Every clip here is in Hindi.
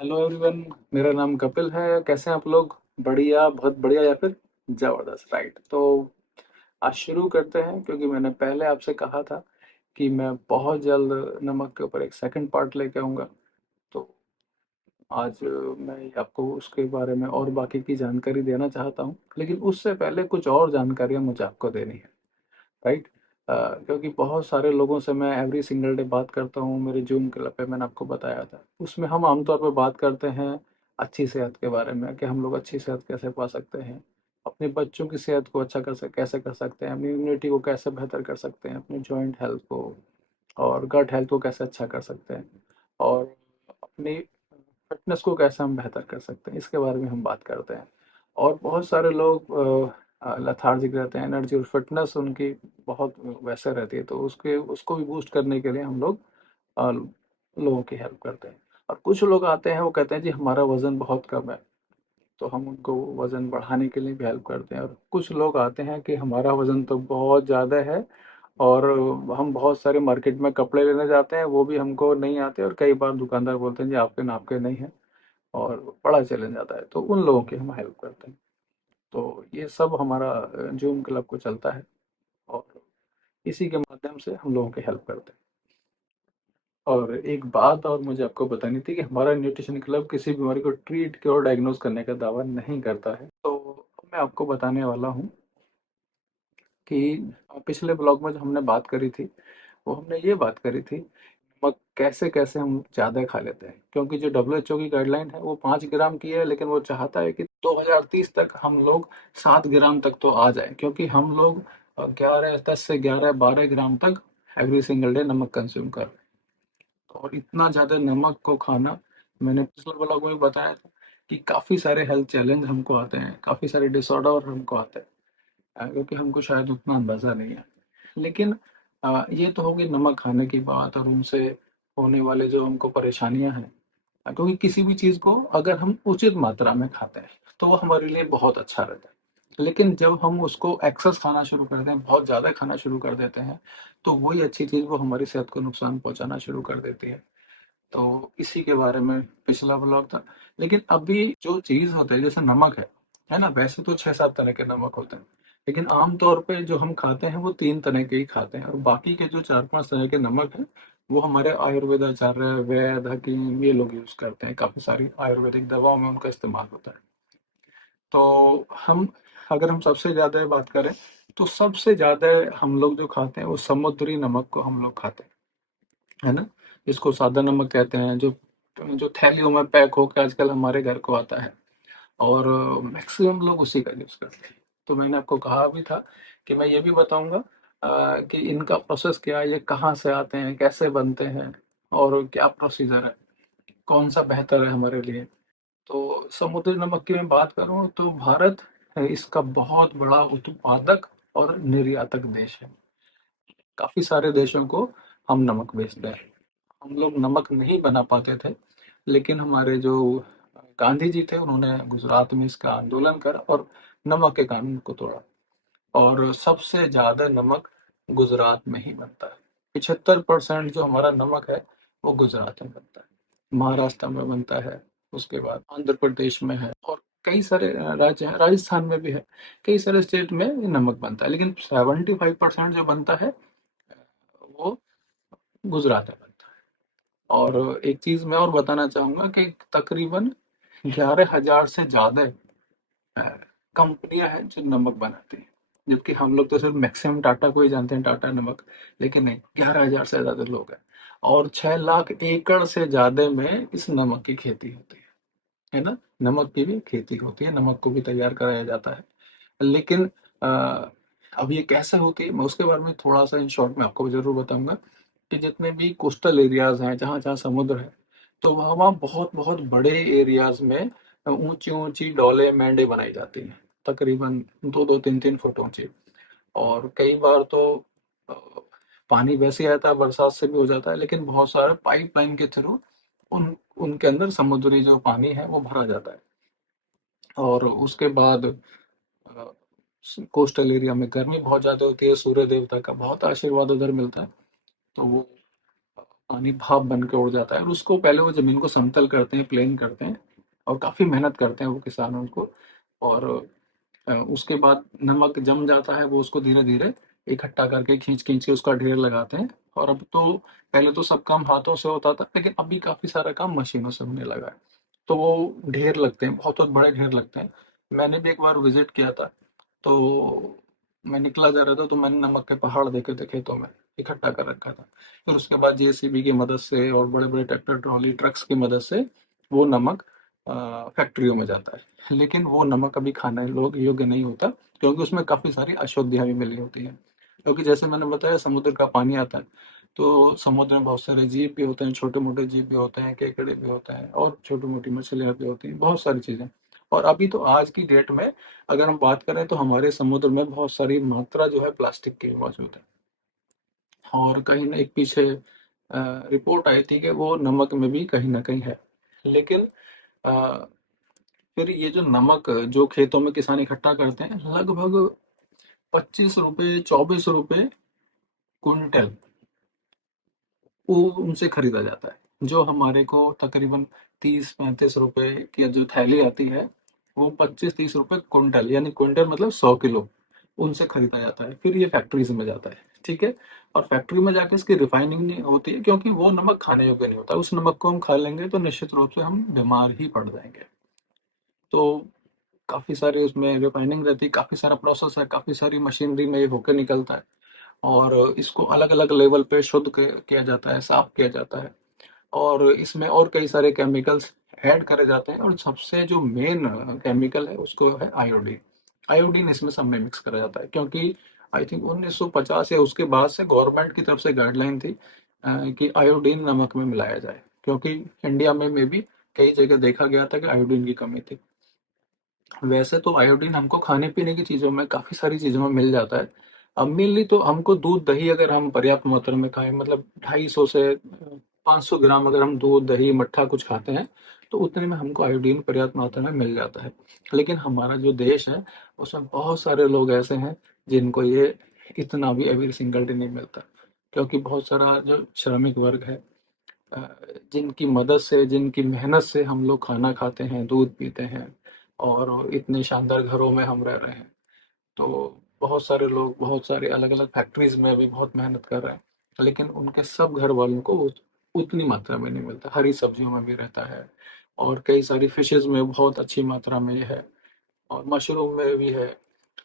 Hello everyone. मेरा नाम कपिल है। कैसे हैं आप लोग? बढ़िया, बहुत बढ़िया या फिर जबरदस्त, राइट? तो आज शुरू करते हैं, क्योंकि मैंने पहले आपसे कहा था कि मैं बहुत जल्द नमक के ऊपर एक सेकंड पार्ट लेके आऊँगा। तो आज मैं आपको उसके बारे में और बाकी की जानकारी देना चाहता हूँ, लेकिन उससे पहले कुछ और जानकारियाँ मुझे आपको देनी है, राइट? क्योंकि बहुत सारे लोगों से मैं एवरी सिंगल डे बात करता हूँ। मेरे जूम क्लब पे मैंने आपको बताया था, उसमें हम आमतौर पे बात करते हैं अच्छी सेहत के बारे में, कि हम लोग अच्छी सेहत कैसे पा सकते हैं, अपने बच्चों की सेहत को अच्छा कैसे कर सकते हैं, अपनी इम्यूनिटी को कैसे बेहतर कर सकते हैं, अपनी जॉइंट हेल्थ को और गट हेल्थ को कैसे अच्छा कर सकते हैं, और अपनी फिटनेस को कैसे हम बेहतर कर सकते हैं, इसके बारे में हम बात करते हैं। और बहुत सारे लोग लेथार्जिक रहते हैं, एनर्जी और फिटनेस उनकी बहुत वैसे रहती है, तो उसके उसको भी बूस्ट करने के लिए हम लोग लोगों की हेल्प करते हैं। और कुछ लोग आते हैं, वो कहते हैं जी हमारा वज़न बहुत कम है, तो हम उनको वज़न बढ़ाने के लिए भी हेल्प करते हैं। और कुछ लोग आते हैं कि हमारा वज़न तो बहुत ज़्यादा है, और हम बहुत सारे मार्केट में कपड़े लेने जाते हैं, वो भी हमको नहीं आते, और कई बार दुकानदार बोलते हैं जी आपके नाप के नहीं है, और बड़ा चैलेंज आता है, तो उन लोगों की हम हेल्प करते हैं। तो ये सब हमारा जूम क्लब को चलता है, और इसी के माध्यम से हम लोगों की हेल्प करते हैं। और एक बात और मुझे आपको बतानी थी कि हमारा न्यूट्रिशन क्लब किसी बीमारी को ट्रीट के और डायग्नोज करने का दावा नहीं करता है। तो अब मैं आपको बताने वाला हूँ कि पिछले ब्लॉग में जो हमने बात करी थी, वो हमने ये बात करी थी नमक कैसे-कैसे हम ज़्यादा खा लेते हैं। क्योंकि जो डब्ल्यूएचओ की गाइडलाइन है वो 5 ग्राम की है, लेकिन वो चाहता है कि 2030 तक हम लोग 7 ग्राम तक तो आ जाएँ, क्योंकि हम लोग 10 से 12 ग्राम तक एवरी सिंगल डे नमक कंज़्यूम कर रहे हैं। और इतना ज़्यादा नमक को खाना, मैंने पिछले ब्लॉग में भी बताया था कि काफ़ी सारे हेल्थ चैलेंज हमको आते हैं, काफ़ी सारे डिसऑर्डर हमको आते हैं, क्योंकि हमको शायद उतना अंदाज़ा नहीं है। लेकिन ये तो होगी नमक खाने की बात और उनसे होने वाले जो हमको परेशानियाँ हैं। क्योंकि किसी भी चीज़ को अगर हम उचित मात्रा में खाते हैं, तो वो हमारे लिए बहुत अच्छा रहता है। लेकिन जब हम उसको एक्सेस खाना शुरू कर दें, बहुत ज़्यादा खाना शुरू कर देते हैं, तो वही अच्छी चीज़ वो हमारी सेहत को नुकसान पहुँचाना शुरू कर देती है। तो इसी के बारे में पिछला ब्लॉग था। लेकिन अभी जो चीज़ होता है जैसे नमक है ना? वैसे तो 6-7 तरह के नमक होते हैं। लेकिन आम तौर पे जो हम खाते हैं वो 3 तरह के ही खाते हैं, और बाकी के जो 4-5 तरह के नमक हैं, वो हमारे आयुर्वेद आचार्य, वैद्य, हकीम ये लोग यूज़ करते हैं। काफ़ी सारी आयुर्वेदिक दवाओं में उनका इस्तेमाल होता है। तो हम अगर हम सबसे ज़्यादा बात करें, तो सबसे ज़्यादा हम लोग जो खाते हैं वो समुद्री नमक को हम लोग खाते हैं। है ना? जिसको सादा नमक कहते हैं, जो जो थैलियों में पैक होके आजकल हमारे घर को आता है, और मैक्सिमम लोग उसी का यूज़ करते हैं। तो मैंने आपको कहा भी था कि मैं ये भी बताऊँगा कि इनका प्रोसेस क्या है, ये कहाँ से आते हैं, कैसे बनते हैं, और क्या प्रोसीजर है, कौन-सा बेहतर है हमारे लिए। तो समुद्री नमक की मैं बात करूँ तो भारत इसका बहुत बड़ा उत्पादक और निर्यातक देश है। काफ़ी सारे देशों को हम नमक बेचते हैं। हम लोग नमक नहीं बना पाते थे, लेकिन हमारे जो गांधी जी थे, उन्होंने गुजरात में इसका आंदोलन करा और नमक के कानून को तोड़ा, और सबसे ज़्यादा नमक गुजरात में ही बनता है। 75% जो हमारा नमक है, वो गुजरात में बनता है, महाराष्ट्र में बनता है, उसके बाद आंध्र प्रदेश में है, और कई सारे राज्य हैं, राजस्थान में भी है, कई सारे स्टेट में ये नमक बनता है, लेकिन 75% जो बनता है वो गुजरात में बनता है। और एक चीज़ मैं और बताना चाहूँगा कि तकरीबन 11,000 से ज़्यादा अ, कंपनियाँ हैं जो नमक बनाती हैं। जबकि हम लोग तो सिर्फ मैक्सिमम टाटा को ही जानते हैं, टाटा नमक। लेकिन नहीं, 11,000 से ज़्यादा लोग हैं, और 6 लाख एकड़ से ज़्यादा में इस नमक की खेती होती है ना? नमक की भी खेती होती है, नमक को भी तैयार कराया जाता है। लेकिन अब ये कैसे होती है, मैं उसके बारे में थोड़ा-सा इन शॉर्ट में आपको ज़रूर बताऊँगा कि जितने भी कोस्टल एरियाज़ हैं, जहाँ-जहाँ समुद्र है, तो वहाँ-वहाँ बहुत-बहुत बड़े एरियाज़ में ऊँची-ऊँची डॉलें, मैंडें बनाई जाती हैं, तकरीबन 2-2 3-3 फुट ऊँची। और कई बार तो अ, पानी वैसे ही आता है, बरसात से भी हो जाता है, लेकिन बहुत सारे पाइपलाइन के थ्रू उनके अंदर समुद्री जो पानी है, वो भरा जाता है। और उसके बाद कोस्टल एरिया में गर्मी बहुत ज़्यादा होती है, सूर्य देवता का बहुत आशीर्वाद उधर मिलता है, तो वो पानी भाप बन के उड़ जाता है, और उसको पहले वो ज़मीन को समतल करते हैं, प्लेन करते हैं, और काफ़ी मेहनत करते हैं वो किसान उसको। और उसके बाद नमक जम जाता है, वो उसको धीरे-धीरे इकट्ठा करके खींच-खींच के उसका ढेर लगाते हैं। और अब तो पहले तो सब काम हाथों से होता था, लेकिन अभी काफ़ी सारा काम मशीनों से होने लगा है। तो वो ढेर लगते हैं, बहुत बड़े ढेर लगते हैं। मैंने भी एक बार विज़िट किया था, तो मैं निकला जा रहा था तो मैंने नमक के पहाड़ देखे थे खेतों में, इकट्ठा कर रखा था। फिर उसके बाद जेसीबी की मदद से और बड़े-बड़े ट्रैक्टर, ट्रॉली, ट्रक्स की मदद से वो नमक फैक्ट्रियों में जाता है। लेकिन वो नमक अभी खाने लोग योग्य नहीं होता, क्योंकि उसमें काफ़ी सारी अशुद्धियाँ भी मिली होती हैं। क्योंकि जैसे मैंने बताया, समुद्र का पानी आता है, तो समुद्र में बहुत सारे जीव भी होते हैं, छोटे-मोटे जीव भी होते हैं, केकड़े भी होते हैं, और छोटी-मोटी मछलियाँ भी होती हैं, बहुत सारी चीज़ें। और अभी तो आज की डेट में अगर हम बात करें तो हमारे समुद्र में बहुत सारी मात्रा जो है प्लास्टिक की मौजूद है। और कहीं न एक पीछे रिपोर्ट आई थी कि वो नमक में भी कहीं न कहीं है। लेकिन अ, फिर ये जो नमक जो खेतों में किसान इकट्ठा करते हैं, लगभग ₹25 ₹24 क्विंटल वो उनसे खरीदा जाता है। जो हमारे को तकरीबन 30-35 रुपए की जो थैली आती है, वो 25-30 रुपए क्विंटल, यानी क्विंटल मतलब 100 किलो, उनसे खरीदा जाता है। फिर ये फैक्ट्रीज में जाता है, ठीक है। और फैक्ट्री में जाके इसकी रिफाइनिंग नहीं होती है, क्योंकि वो नमक खाने योग्य नहीं होता। उस नमक को हम खा लेंगे तो निश्चित रूप से हम बीमार ही पड़ जाएंगे। तो काफी सारे उसमें रिफाइनिंग रहती है, काफी सारा प्रोसेस है, काफी सारी मशीनरी में ये होकर निकलता है। और इसको अलग अलग लेवल पे शुद्ध किया जाता है, साफ किया जाता है। और इसमें और कई सारे केमिकल्स ऐड करे जाते हैं, और सबसे जो मेन केमिकल है उसको है आयोडीन। आयोडीन इसमें सब में मिक्स करा जाता है, क्योंकि आई थिंक 1950 या उसके बाद से गवर्नमेंट की तरफ से गाइडलाइन थी कि आयोडीन नमक में मिलाया जाए, क्योंकि इंडिया में भी कई जगह देखा गया था कि आयोडीन की कमी थी। वैसे तो आयोडीन हमको खाने पीने की चीज़ों में, काफ़ी सारी चीज़ों में मिल जाता है। अब मेनली तो हमको दूध दही अगर हम पर्याप्त मात्रा में खाएं, मतलब 250 से 500 ग्राम अगर हम दूध दही मट्ठा कुछ खाते हैं, तो उतने में हमको आयोडीन पर्याप्त मात्रा में मिल जाता है। लेकिन हमारा जो देश है, उसमें बहुत सारे लोग ऐसे हैं जिनको ये इतना भी एवरी सिंगल डे नहीं मिलता, क्योंकि बहुत सारा जो श्रमिक वर्ग है, अ, जिनकी मदद से, जिनकी मेहनत से हम लोग खाना खाते हैं, दूध पीते हैं, और इतने शानदार घरों में हम रह रहे हैं। तो बहुत सारे लोग बहुत सारे अलग-अलग फैक्ट्रीज में भी बहुत मेहनत कर रहे हैं, लेकिन उनके सब घर वालों को उतनी मात्रा में नहीं मिलता। हरी सब्जियों में भी रहता है, और कई सारी फिशेज में बहुत अच्छी मात्रा में ये है, और मशरूम में भी है।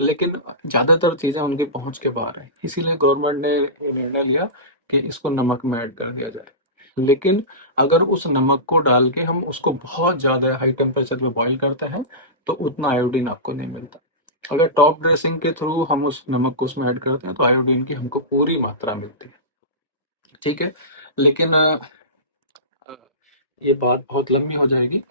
लेकिन ज़्यादातर चीज़ें उनकी पहुंच के बाहर है, इसीलिए गवर्नमेंट ने ये निर्णय लिया कि इसको नमक में ऐड कर दिया जाए। लेकिन अगर उस नमक को डाल के हम उसको बहुत ज़्यादा हाई टेम्परेचर पे बॉईल करते हैं, तो उतना आयोडीन आपको नहीं मिलता। अगर टॉप ड्रेसिंग के थ्रू हम उस नमक को उसमें ऐड करते हैं, तो आयोडीन की हमको पूरी मात्रा मिलती है, ठीक है। लेकिन अ, ये बात बहुत लंबी हो जाएगी।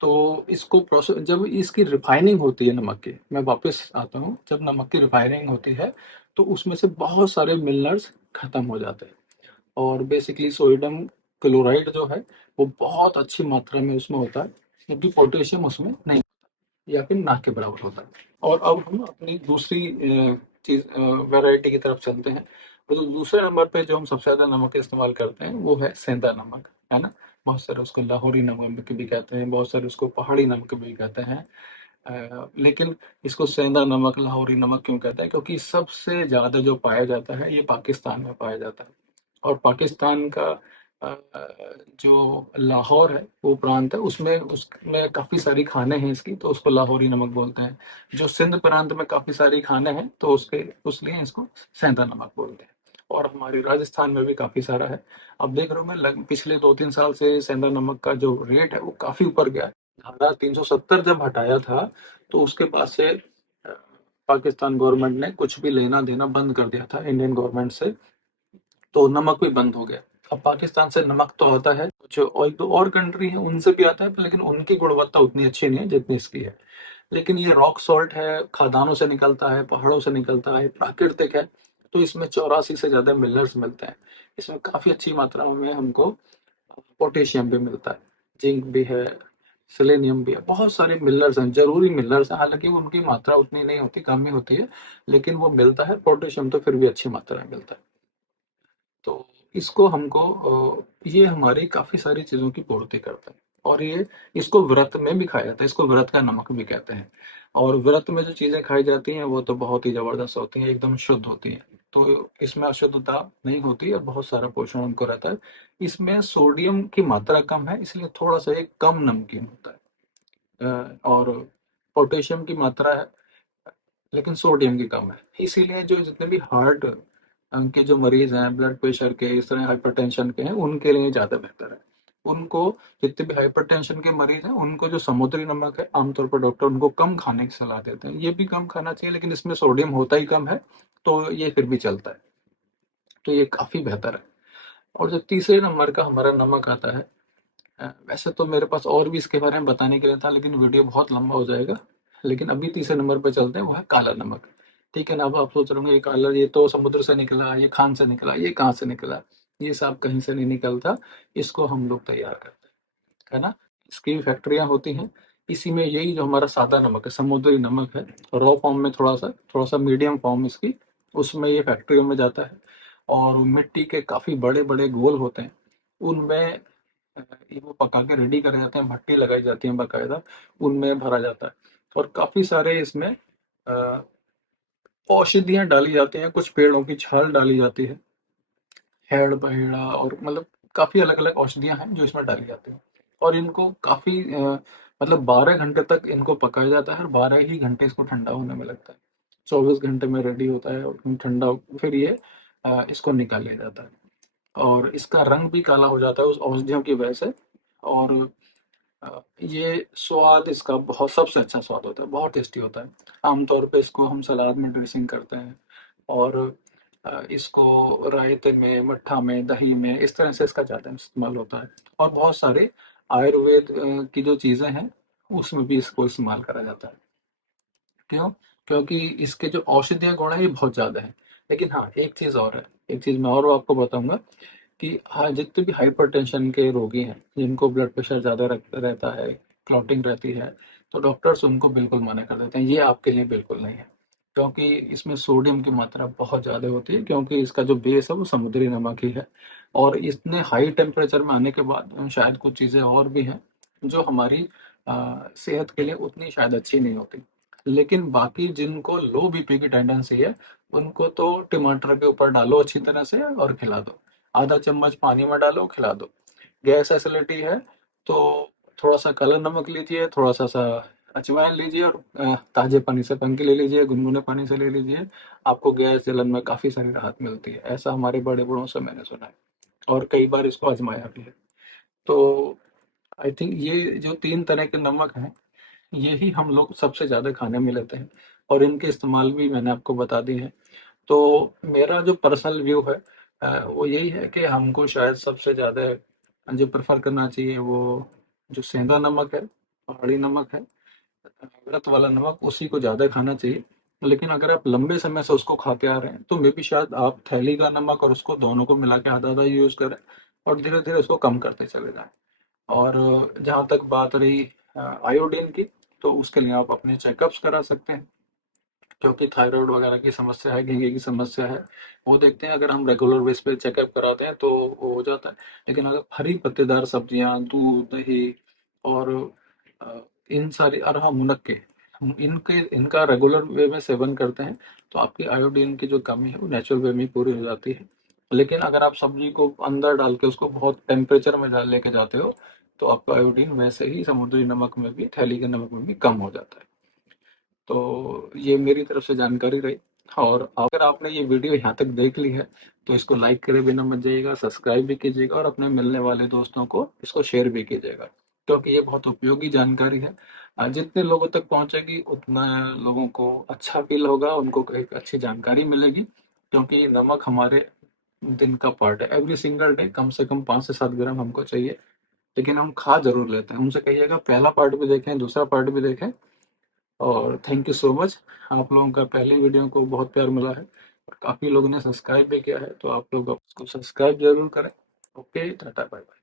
तो इसको प्रोसेस, जब इसकी रिफाइनिंग होती है नमक की, मैं वापस आता हूँ, जब नमक की रिफाइनिंग होती है, तो उसमें से बहुत सारे मिनरल्स खत्म हो जाते हैं, और बेसिकली सोडियम क्लोराइड जो है वो बहुत अच्छी मात्रा में उसमें होता है, क्योंकि पोटेशियम उसमें नहीं, या फिर ना के बराबर होता है। और अब हम अपनी दूसरी चीज वैरायटी की तरफ चलते हैं। तो जो दूसरे नंबर पे जो हम सबसे ज्यादा नमक का इस्तेमाल करते हैं, वो है सेंधा नमक, है ना। बहुत सारे उसको लाहौरी नमक भी कहते हैं, बहुत सारे उसको पहाड़ी नमक भी कहते हैं। लेकिन इसको सेंधा नमक, लाहौरी नमक क्यों कहते हैं? क्योंकि सबसे ज्यादा जो पाया जाता है, ये पाकिस्तान में पाया जाता है। और पाकिस्तान का जो लाहौर है, वो प्रांत है, उसमें उसमें काफ़ी सारी खाने हैं इसकी, तो उसको लाहौरी नमक बोलते हैं। जो सिंध प्रांत में काफ़ी सारी खाने हैं, तो उसके उसलिए इसको सेंधा नमक बोलते हैं। और हमारी राजस्थान में भी काफ़ी सारा है। अब देख रहा हूँ मैं, पिछले 2-3 साल से सेंधा नमक का जो रेट है वो काफ़ी ऊपर गया है। धारा 370 जब हटाया था, तो उसके बाद से पाकिस्तान गवर्नमेंट ने कुछ भी लेना देना बंद कर दिया था इंडियन गवर्नमेंट से, तो नमक भी बंद हो गया। अब पाकिस्तान से नमक तो आता है, कुछ और एक दो और कंट्री है उनसे भी आता है, लेकिन उनकी गुणवत्ता उतनी अच्छी नहीं है जितनी इसकी है। लेकिन ये रॉक सॉल्ट है, खदानों से निकलता है, पहाड़ों से निकलता है, प्राकृतिक है, तो इसमें 84 से ज्यादा मिनरल्स मिलते हैं। इसमें काफी अच्छी मात्रा में हमको पोटेशियम भी मिलता है, जिंक भी है, सेलेनियम भी है, बहुत सारे मिनरल्स हैं, जरूरी मिनरल्स हैं। हालांकि उनकी मात्रा उतनी नहीं होती, कम ही होती है, लेकिन वो मिलता है। पोटेशियम तो फिर भी अच्छी मात्रा में मिलता है। तो इसको हमको ये हमारी काफ़ी सारी चीज़ों की पूर्ति करता है। और ये इसको व्रत में भी खाया जाता है, इसको व्रत का नमक भी कहते हैं। और व्रत में जो चीज़ें खाई जाती हैं वो तो बहुत ही ज़बरदस्त होती हैं, एकदम शुद्ध होती हैं। तो इसमें अशुद्धता नहीं होती और बहुत सारा पोषण हमको रहता है। इसमें सोडियम की मात्रा कम है, इसलिए थोड़ा-सा ये कम नमकीन होता है। और पोटेशियम की मात्रा है, लेकिन सोडियम की कम है। इसीलिए जो जितने भी हार्ट के जो मरीज हैं, ब्लड प्रेशर के, इस तरह हाइपरटेंशन के हैं, उनके लिए ज़्यादा बेहतर है। उनको, जितने भी हाइपरटेंशन के मरीज हैं, उनको जो समुद्री नमक है, आमतौर पर डॉक्टर उनको कम खाने की सलाह देते हैं। ये भी कम खाना चाहिए, लेकिन इसमें सोडियम होता ही कम है, तो ये फिर भी चलता है। तो ये काफ़ी बेहतर है। और जो तीसरे नंबर का हमारा नमक आता है, वैसे तो मेरे पास और भी इसके बारे में बताने के लिए था, लेकिन वीडियो बहुत लंबा हो जाएगा। लेकिन अभी तीसरे नंबर पे चलते हैं, वो है काला नमक। ठीक है ना? अब आप सोच रहे होंगे ये काला, ये तो समुद्र से निकला, ये खान से निकला, ये कहाँ से निकला? ये सब कहीं से नहीं निकलता, इसको हम लोग तैयार करते हैं, है ना? इसकी भी फैक्ट्रियाँ होती हैं। इसी में यही जो हमारा सादा नमक है, समुद्री नमक है, रॉ फॉर्म में थोड़ा सा मीडियम फॉर्म इसकी, उसमें ये फैक्ट्रियों में जाता है। और मिट्टी के काफ़ी बड़े-बड़े घोल होते हैं, उनमें ये वो पका के रेडी करे जाते हैं, भट्टी लगाई जाती है बाकायदा, उनमें भरा जाता है। और काफ़ी सारे इसमें औषधियाँ डाली जाती हैं, कुछ पेड़ों की छाल डाली जाती है, हेड़ बहेड़ा, और मतलब काफ़ी अलग-अलग औषधियाँ हैं जो इसमें डाली जाती हैं। और इनको काफ़ी मतलब 12 घंटे तक इनको पकाया जाता है और 12 ही घंटे इसको ठंडा होने में लगता है। 24 घंटे में रेडी होता है और ठंडा, फिर ये इसको निकाल लिया जाता है। और इसका रंग भी काला हो जाता है उस औषधियों की वजह से। और ये स्वाद इसका बहुत सबसे अच्छा स्वाद होता है, बहुत टेस्टी होता है। आमतौर पे इसको हम सलाद में ड्रेसिंग करते हैं, और इसको रायते में, मट्ठा में, दही में, इस तरह से इसका ज़्यादा इस्तेमाल होता है। और बहुत सारे आयुर्वेद की जो चीज़ें हैं, उसमें भी इसको इस्तेमाल करा जाता है। क्यों? क्योंकि इसके जो औषधीय गुण है ये बहुत ज़्यादा है। लेकिन हाँ, एक चीज़ और है, एक चीज़ मैं और आपको बताऊँगा कि हाँ, जितने भी हाइपरटेंशन के रोगी हैं, जिनको ब्लड प्रेशर ज़्यादा रहता है, क्लॉटिंग रहती है, तो डॉक्टर्स उनको बिल्कुल मना कर देते हैं, ये आपके लिए बिल्कुल नहीं है। क्योंकि इसमें सोडियम की मात्रा बहुत ज़्यादा होती है, क्योंकि इसका जो बेस है वो समुद्री नमक ही है। और इतने हाई टेम्परेचर में आने के बाद शायद कुछ चीज़ें और भी हैं जो हमारी सेहत के लिए उतनी शायद अच्छी नहीं होती। लेकिन बाकी जिनको लो बीपी की टेंडेंसी है, उनको तो टमाटर के ऊपर डालो अच्छी तरह से और खिला दो। आधा चम्मच पानी में डालो, खिला दो। गैस एसिडिटी है तो थोड़ा सा काला नमक लीजिए, थोड़ा सा सा अजवाइन लीजिए, और ताजे पानी से टंकी ले लीजिए, गुनगुने पानी से ले लीजिए। आपको गैस जलन में काफ़ी सारी राहत मिलती है, ऐसा हमारे बड़े बूढ़ों से मैंने सुना है, और कई बार इसको आजमाया भी है। तो आई थिंक ये जो तीन तरह के नमक हैं, यही हम लोग सबसे ज़्यादा खाने में लेते हैं, और इनके इस्तेमाल भी मैंने आपको बता दिए हैं। तो मेरा जो पर्सनल व्यू है, वो यही है कि हमको शायद सबसे ज़्यादा जो प्रेफर करना चाहिए वो जो सेंधा नमक है, पहाड़ी नमक है, व्रत वाला नमक, उसी को ज़्यादा खाना चाहिए। लेकिन अगर आप लंबे समय से उसको खाते आ रहे हैं, तो मे बी शायद आप थैली का नमक और उसको दोनों को मिला के आधा आधा यूज़ करें, और धीरे धीरे उसको कम करते चले जाएं। और जहाँ तक बात रही आयोडीन की, तो उसके लिए आप अपने चेकअप्स करा सकते हैं, क्योंकि थायराइड वगैरह की समस्या है, घेंघे की समस्या है, वो देखते हैं। अगर हम रेगुलर बेस पे चेकअप कराते हैं तो वो हो जाता है। लेकिन अगर हरी पत्तेदार सब्जियां, दूध, दही, और अ, इन सारी, और हाँ, मुनक्के, हम इनके इनका रेगुलर वे में सेवन करते हैं, तो आपकी आयोडीन की जो कमी है वो नेचुरल वे में पूरी हो जाती है। लेकिन अगर आप सब्जी को अंदर डाल के उसको बहुत टेम्परेचर में डाल लेके जाते हो, तो आपका आयोडीन वैसे ही समुद्री नमक में भी, थैली के नमक में भी कम हो जाता है। तो ये मेरी तरफ से जानकारी रही। और अगर आपने ये वीडियो यहाँ तक देख ली है, तो इसको लाइक करे बिना मत जाइएगा, सब्सक्राइब भी कीजिएगा, और अपने मिलने वाले दोस्तों को इसको शेयर भी कीजिएगा, क्योंकि ये बहुत उपयोगी जानकारी है। जितने लोगों तक पहुंचेगी उतना लोगों को अच्छा फील होगा, उनको एक अच्छी जानकारी मिलेगी। क्योंकि नमक हमारे दिन का पार्ट है, एवरी सिंगल डे कम से कम 5 से 7 ग्राम हमको चाहिए। लेकिन हम खा जरूर लेते हैं। उनसे कहिएगा पहला पार्ट भी देखें, दूसरा पार्ट भी देखें। और थैंक यू सो मच, आप लोगों का पहले वीडियो को बहुत प्यार मिला है, और काफ़ी लोगों ने सब्सक्राइब भी किया है, तो आप लोग उसको सब्सक्राइब जरूर करें। Okay, tata, bye bye.